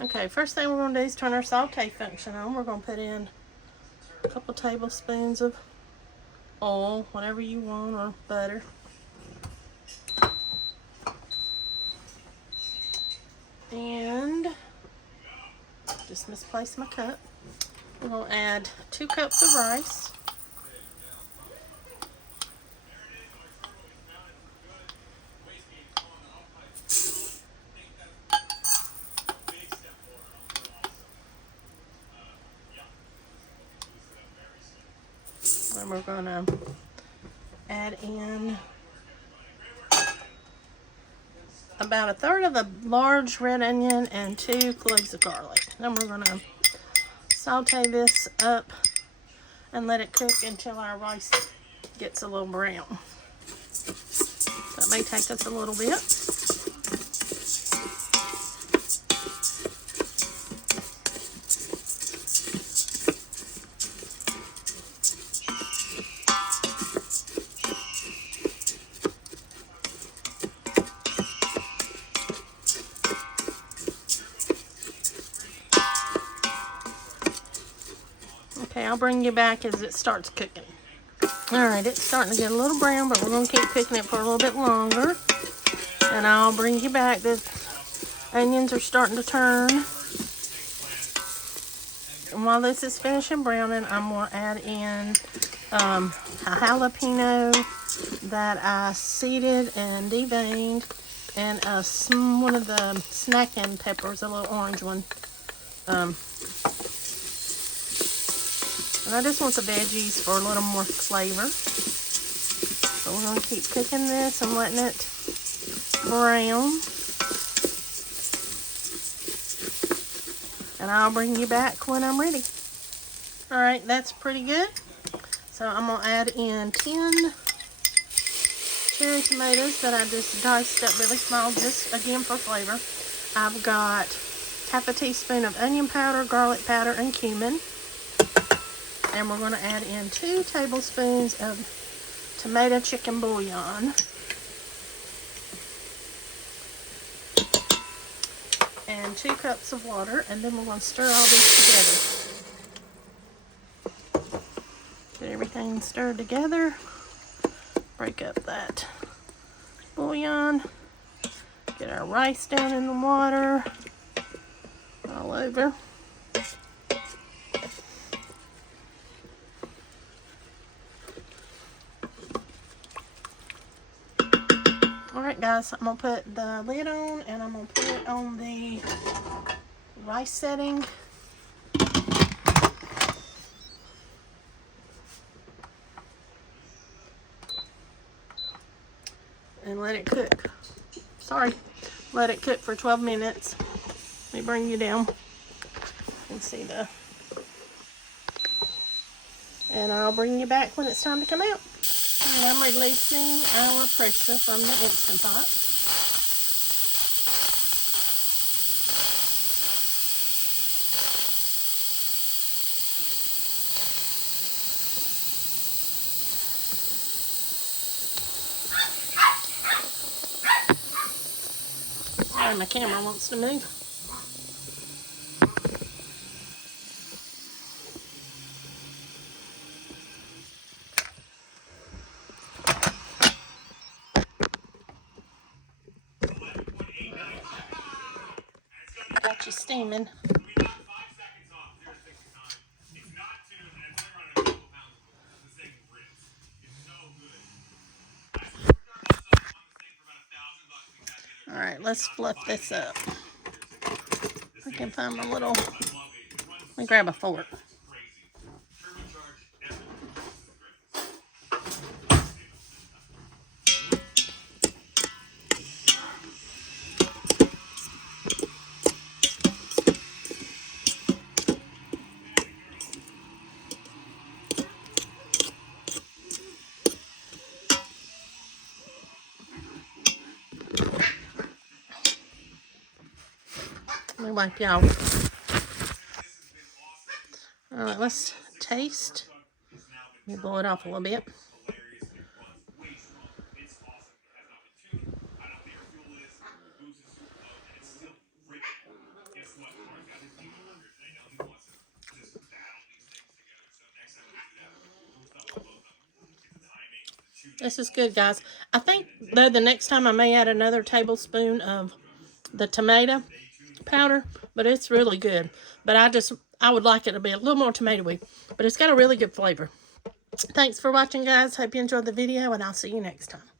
Okay, first thing we're going to do is turn our saute function on. We're going to put in a couple tablespoons of oil, whatever you want, or butter. And just misplaced my cup. We're going to add 2 cups of rice. And we're going to add in about 1/3 of a large red onion and 2 cloves of garlic. Then we're going to saute this up and let it cook until our rice gets a little brown. That may take us a little bit. Okay, I'll bring you back as it starts cooking. Alright, it's starting to get a little brown, but we're going to keep cooking it for a little bit longer. And I'll bring you back. The onions are starting to turn. And while this is finishing browning, I'm going to add in a jalapeno that I seeded and deveined, and one of the snacking peppers, a little orange one. And I just want the veggies for a little more flavor. So we're going to keep cooking this and letting it brown. And I'll bring you back when I'm ready. Alright, that's pretty good. So I'm going to add in 10 cherry tomatoes that I just diced up really small, just again for flavor. I've got half a teaspoon of onion powder, garlic powder, and cumin. And we're going to add in 2 tablespoons of tomato chicken bouillon. And 2 cups of water. And then we're going to stir all this together. Get everything stirred together. Break up that bouillon. Get our rice down in the water. All over. Alright guys, I'm going to put the lid on and I'm going to put it on the rice setting. And let it cook. Let it cook for 12 minutes. Let me bring you down and see and I'll bring you back when it's time to come out. And I'm releasing our pressure from the Instant Pot. Sorry, my camera wants to move. Got you steaming. Alright, let's fluff this up. I can find my little... Let me grab a fork. Let me wipe you off. Alright, let's taste. Let me blow it off a little bit. This is good, guys. I think, though, the next time I may add another tablespoon of the tomato powder, but it's really good. But I would like it to be a little more tomatoey, but it's got a really good flavor. Thanks for watching, guys. Hope you enjoyed the video, and I'll see you next time.